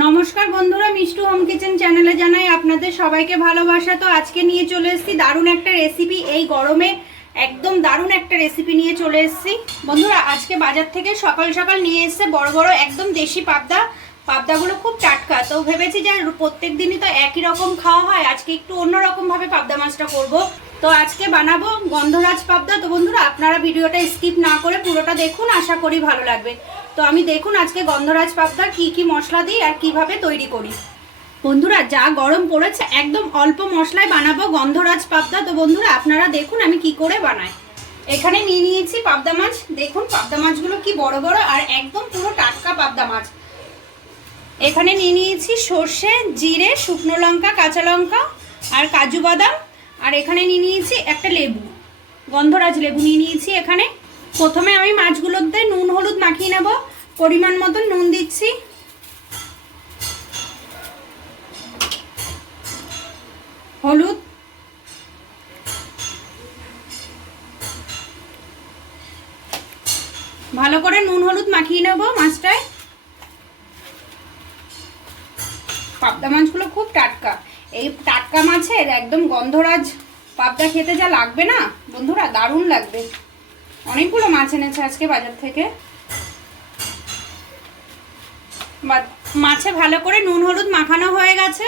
নমস্কার বন্ধুরা, Mishtu home kitchen চ্যানেলে জানাই আপনাদের সবাইকে ভালোবাসা। তো আজকে নিয়ে চলে এসেছি দারুণ একটা রেসিপি। এই গরমে একদম দারুণ একটা রেসিপি নিয়ে চলে এসেছি বন্ধুরা। আজকে বাজার থেকে সকাল সকাল নিয়ে এসেছে বড় বড় একদম দেশি পাবদা। পাবদাগুলো খুব টাটকা। তো ভেবেছি যে প্রত্যেক দিনই তো একই রকম খাওয়া হয়, আজকে একটু অন্যরকম ভাবে পাবদা মাছটা করব। তো আজকে বানাবো গন্ধরাজ পাবদা। তো বন্ধুরা আপনারা ভিডিওটা স্কিপ না করে পুরোটা দেখুন, আশা করি ভালো লাগবে। তো আমি দেখুন আজকে গন্ধরাজ পাবদা কি কি মশলা দিই আর কিভাবে তৈরি করি। বন্ধুরা যা গরম পড়েছে একদম অল্প মশলায় বানাবো গন্ধরাজ পাবদা। তো বন্ধুরা আপনারা দেখুন আমি কি করে বানাই। এখানে নিয়ে নিয়েছি পাবদা মাছ। দেখুন পাবদা মাছগুলো কি বড় বড় আর একদম পুরো টাটকা পাবদা মাছ। এখানে নিয়ে নিয়েছি সর্ষে, জিরে, শুকনো লঙ্কা, কাঁচা লঙ্কা আর কাজু বাদাম। আর এখানে নিয়ে নিয়েছি একটা লেবু, গন্ধরাজ লেবু নিয়ে নিয়েছি। এখানে প্রথমে আমি মাছগুলোতে নুন হলুদ মাখিয়ে নেব। পরিমাণ মতন নুন দিচ্ছি, হলুদ, ভালো করে নুন হলুদ মাখিয়ে নেব মাছটায়। পাবদা মাছগুলো খুব টাটকা। এই টাটকা মাছের একদম গন্ধরাজ পাবদা খেতে যা লাগবে না বন্ধুরা, দারুণ লাগবে। অনেকগুলো মাছ এনেছে আজকে বাজার থেকে। মাছে ভালো করে নুন হলুদ মাখানো হয়ে গেছে।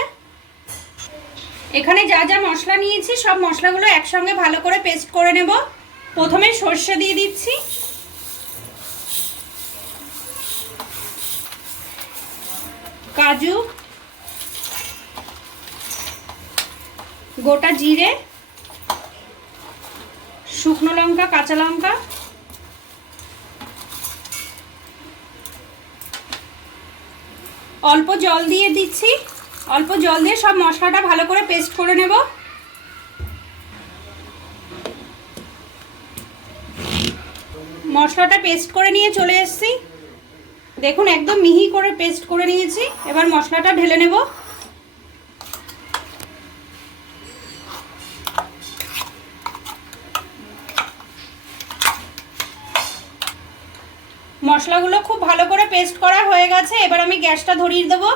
এখানে যা যা মশলা নিয়েছি সব মশলাগুলো একসঙ্গে ভালো করে পেস্ট করে নেব। প্রথমে সর্ষে দিয়ে দিচ্ছি, কাজু, গোটা জিরে, শুকনো লঙ্কা, কাঁচা লঙ্কা, অল্প জল দিয়ে দিচ্ছি। অল্প জল দিয়ে সব মশলাটা ভালো করে পেস্ট করে নেব। মশলাটা পেস্ট করে নিয়ে চলে এসেছি। দেখুন একদম মিহি করে পেস্ট করে নিয়েছি। এবার মশলাটা ঢেলে নেব। মশলাগুলো খুব ভালো করে পেস্ট করা হয়ে গেছে। এবার আমি গ্যাসটা ধরিয়ে দেবো।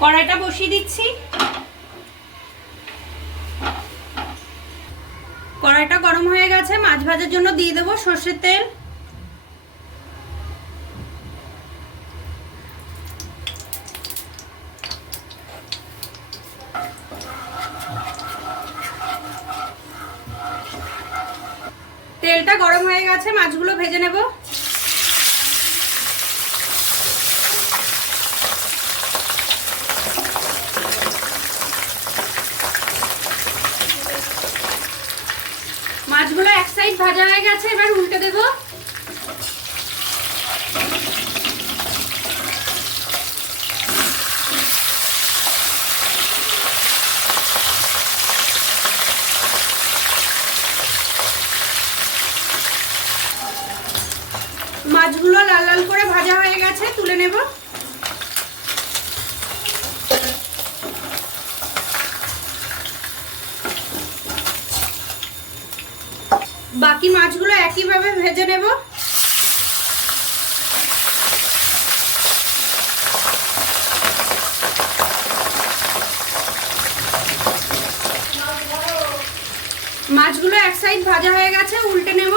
কড়াইটা বসিয়ে দিচ্ছি। কড়াইটা গরম হয়ে গেছে। মাছ ভাজার জন্য দিয়ে দেবো সর্ষের তেল। তেলটা গরম হয়ে গেছে, মাছগুলো ভেজে নেব। মাছগুলো এক সাইড ভাজা হয়ে গেছে, এবার উল্টে দেব। মাছগুলো লাল লাল করে ভাজা হয়ে গেছে, তুলে নেব। বাকি মাছগুলো একইভাবে ভেজে নেব। মাছগুলো এক সাইড ভাজা হয়ে গেছে, উল্টে নেব।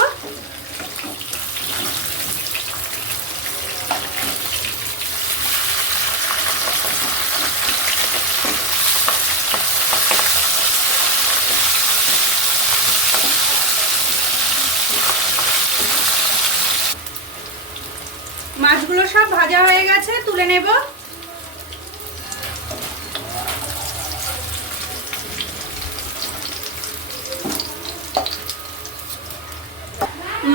মাছগুলো সব ভাজা হয়ে গেছে, তুলে নেব।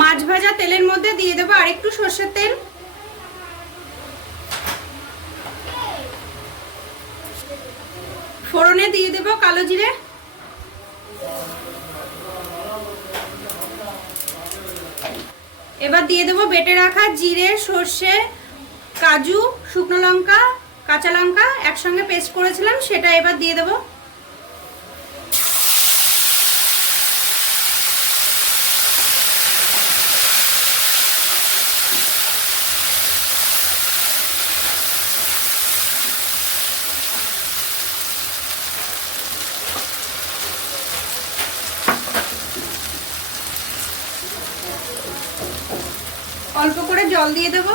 মাছ ভাজা তেলের মধ্যে দিয়ে দেবো আরেকটু সর্ষের তেল। ফোড়নে দিয়ে দেবো কালো জিরে, এবার দিয়ে দেবো বেটে রাখা জিরে, সর্ষে, কাজু, শুকনো লঙ্কা, কাঁচা লঙ্কা একসঙ্গে পেস্ট করেছিলাম, সেটা এবার দিয়ে দেবো। অল্প করে জল দিয়ে দেব,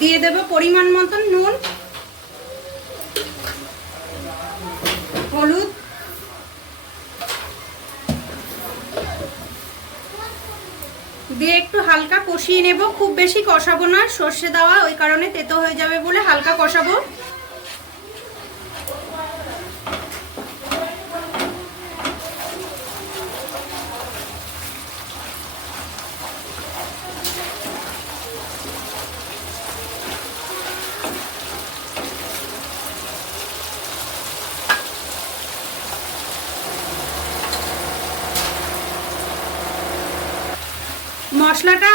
দিয়ে দেব পরিমাণ মতন নুন, হলুদ, দিয়ে একটু হালকা কষিয়ে নেব। খুব বেশি কষাবো না, সর্ষে দেওয়া ওই কারণে তেতো হয়ে যাবে বলে হালকা কষাবো। মশলাটা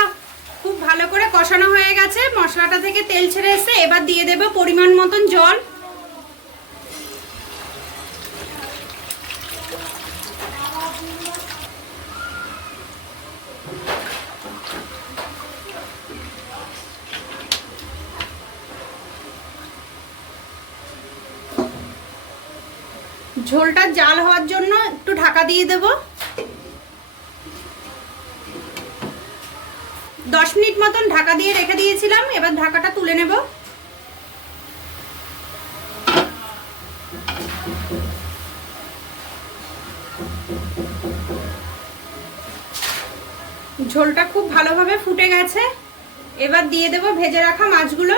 খুব ভালো করে কষানো হয়ে গেছে, মশলাটা থেকে তেল ছেড়ে এসে এবার দিয়ে দেব পরিমাণ মতন জল। ঝোলটা জাল হওয়ার জন্য একটু ঢাকা দিয়ে দেব। 10 মিনিট মতন ঢাকা দিয়ে রেখে দিয়েছিলাম, এবার ঢাকাটা তুলে নেব। ঝোলটা খুব ভালোভাবে ফুটে গেছে, এবার দিয়ে দেব ভেজে রাখা মাছগুলো।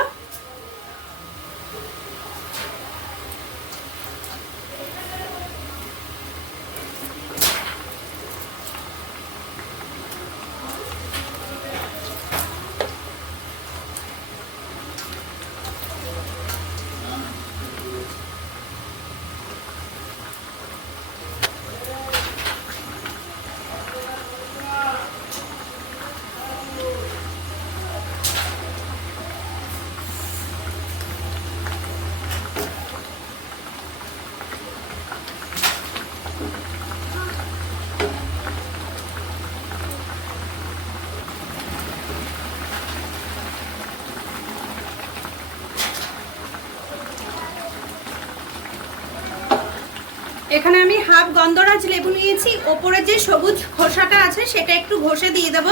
এখানে আমি হাফ গন্ধরাজ লেবু নিয়েছি, ওপরে যে সবুজ খোসাটা আছে সেটা একটু ঘষে দিয়ে দেব।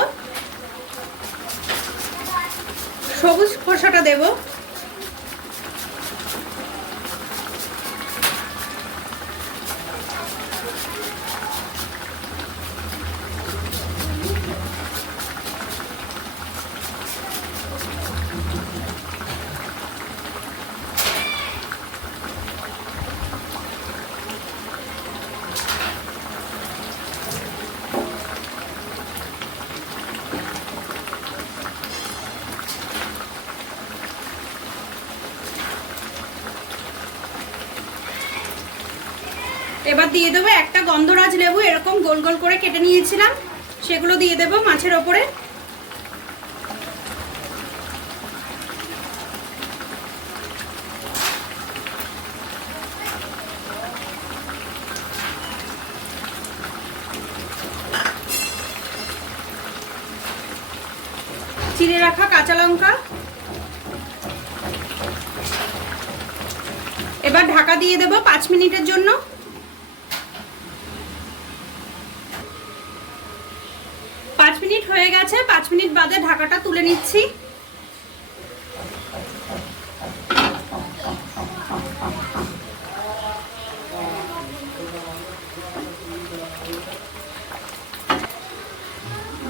সবুজ খোসাটা দেব। এবার দিয়ে দেবো একটা গন্ধরাজ লেবু, এরকম গোল গোল করে কেটে নিয়েছিলাম, সেগুলো দিয়ে দেবো মাছের ওপরে। চিড়ে রাখা কাঁচা লঙ্কা। এবার ঢাকা দিয়ে দেবো 5 মিনিটের জন্য। 5 মিনিট হয়ে গেছে, 5 মিনিট বাদে ঢাকাটা তুলে নিচ্ছি।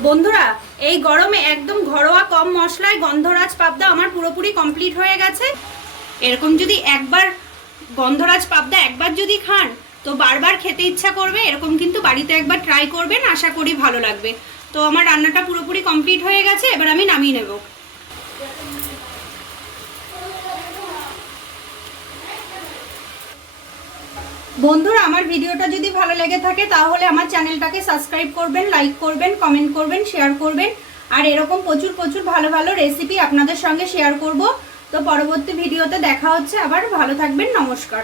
বন্ধুরা, এই গরমে একদম ঘরোয়া কম মশলায় গন্ধরাজ পাবদা আমার পুরোপুরি কমপ্লিট হয়ে গেছে। এরকম যদি একবার গন্ধরাজ পাবদা একবার যদি খান তো বারবার খেতে ইচ্ছা করবে। এরকম কিন্তু বাড়িতে একবার ট্রাই করবেন, আশা করি ভালো লাগবে। তো আমার রান্নাটা পুরোপুরি কমপ্লিট হয়ে গেছে, এবার আমি নামিয়ে নেব। বন্ধুরা, আমার ভিডিওটা যদি ভালো লেগে থাকে তাহলে আমার চ্যানেলটাকে সাবস্ক্রাইব করবেন, লাইক করবেন, কমেন্ট করবেন, শেয়ার করবেন। আর এরকম প্রচুর প্রচুর ভালো ভালো রেসিপি আপনাদের সঙ্গে শেয়ার করব। তো পরবর্তী ভিডিওতে দেখা হচ্ছে আবার। ভালো থাকবেন, নমস্কার।